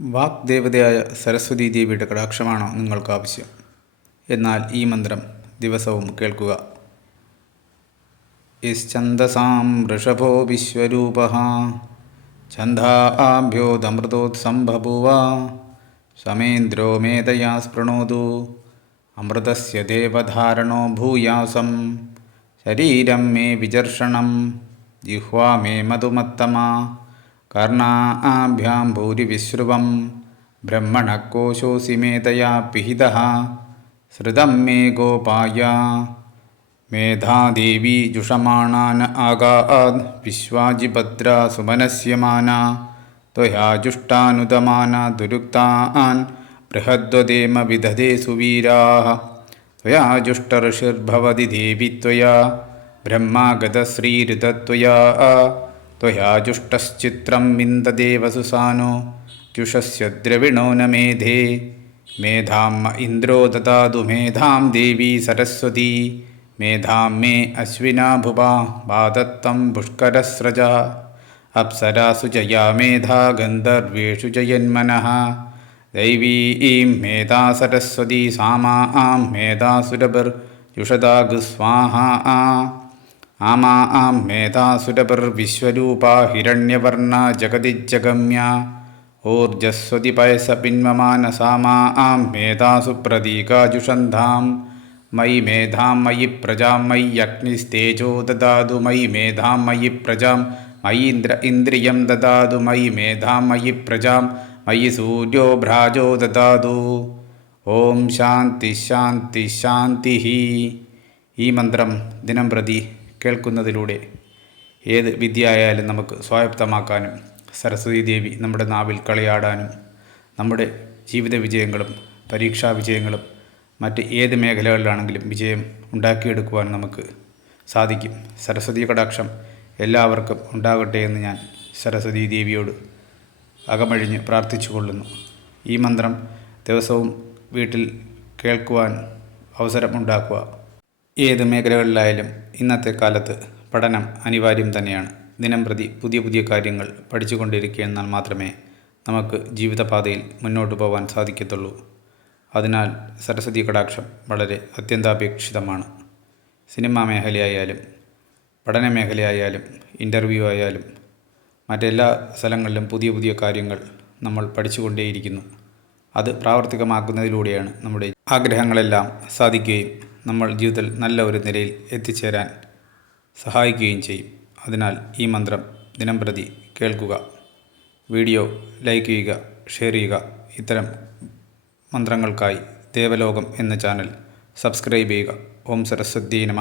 വാഗ്ദേവതയായ സരസ്വതി ദേവിയുടെ കടാക്ഷമാണോ നിങ്ങൾക്ക് ആവശ്യം? എന്നാൽ ഈ മന്ത്രം ദിവസവും കേൾക്കുക. യശ്ചന്ദസാം ഋഷഭോ വിശ്വരൂപ ഛന്ദാഭ്യോദമൃതോത്സംബഭൂവ സമേന്ദ്രോ മേധയാ സ്പൃണോതു അമൃതസ്യ ദേവധാരണോ ഭൂയാസം ശരീരം മേ വിചർഷണം ജിഹ്വാ മേ മധുമത്തമാ कर्णाभ्यां भूरिविश्रुवं ब्रह्मणः कोशोऽसि मेधया पिहितः श्रुतं मे गोपाय मेधादेवी जुषमाणान आगाद् विश्वाजिभद्रा सुमनस्यमाना त्वया जुष्टानुदमाना दुरुक्तान् बृहद्वदेम विदधे सुवीराः त्वया जुष्टऋषिर्भवति देवी त्वया ब्रह्मागतश्रीऋतत्वया त्वया जुष्टश्चित्रं सुसानो। जुषस्य द्रविणो न मेधे। मेधां म इन्द्रो ददातु मेधां देवी सरस्वती। मेधां मे अश्विना भुवा वादत्तं पुष्करस्रजा। अप्सरासु जया मेधा गन्धर्वेषु जयन्मनः। दैवीं मेधा सरस्वती सामा आं मेधासुरभिर्युषदागु स्वाहा आमा आं मेधासुरपिर्विश्वरूपा हिरण्यवर्णा जगदिज्जगम्या ऊर्जस्वतिपयसपिन्ममानसा मा आं मेधासु प्रतीकाजुषन्धां मयि मेधां मयि प्रजां मयि अग्निस्तेजो ददातु मयि मेधां मयि प्रजां मयि इन्द्र इन्द्रियं ददातु मयि मेधां मयि प्रजां मयि सूर्यो भ्राजो ददातु। ॐ शान्तिः शान्तिः शान्तिः। ई मन्त्रं दिनं प्रति കേൾക്കുന്നതിലൂടെ ഏത് വിദ്യ ആയാലും നമുക്ക് സ്വായത്തമാക്കാനും സരസ്വതി ദേവി നമ്മുടെ നാവിൽ കളിയാടാനും നമ്മുടെ ജീവിത വിജയങ്ങളും പരീക്ഷാ വിജയങ്ങളും മറ്റ് ഏത് മേഖലകളിലാണെങ്കിലും വിജയം ഉണ്ടാക്കിയെടുക്കുവാൻ നമുക്ക് സാധിക്കും. സരസ്വതി കടാക്ഷം എല്ലാവർക്കും ഉണ്ടാകട്ടെ എന്ന് ഞാൻ സരസ്വതി ദേവിയോട് അകമഴിഞ്ഞ് പ്രാർത്ഥിച്ചു കൊള്ളുന്നു ഈ മന്ത്രം ദിവസവും വീട്ടിൽ കേൾക്കുവാൻ അവസരം ഉണ്ടാക്കുക ഏത് മേഖലകളിലായാലും ഇന്നത്തെ കാലത്ത് പഠനം അനിവാര്യം തന്നെയാണ്. ദിനം പ്രതി പുതിയ പുതിയ കാര്യങ്ങൾ പഠിച്ചുകൊണ്ടിരിക്കുകയെന്നാൽ മാത്രമേ നമുക്ക് ജീവിതപാതയിൽ മുന്നോട്ട് പോകാൻ സാധിക്കത്തുള്ളൂ. അതിനാൽ സരസ്വതി കടാക്ഷം വളരെ അത്യന്താപേക്ഷിതമാണ്. സിനിമാ മേഖലയായാലും പഠന മേഖലയായാലും ഇന്റർവ്യൂ ആയാലും മറ്റെല്ലാ സ്ഥലങ്ങളിലും പുതിയ പുതിയ കാര്യങ്ങൾ നമ്മൾ പഠിച്ചുകൊണ്ടേയിരിക്കുന്നു. അത് പ്രാവർത്തികമാക്കുന്നതിലൂടെയാണ് നമ്മുടെ ആഗ്രഹങ്ങളെല്ലാം സാധിക്കുകയും നമ്മൾ ജീവിതത്തിൽ നല്ല ഒരു നിലയിൽ എത്തിച്ചേരാൻ സഹായിക്കുകയും ചെയ്യും. അതിനാൽ ഈ മന്ത്രം ദിനംപ്രതി കേൾക്കുക വീഡിയോ ലൈക്ക് ചെയ്യുക ഷെയർ ചെയ്യുക. ഇത്തരം മന്ത്രങ്ങൾക്കായി ദേവലോകം എന്ന ചാനൽ സബ്സ്ക്രൈബ് ചെയ്യുക. ഓം സരസ്വതി നമ.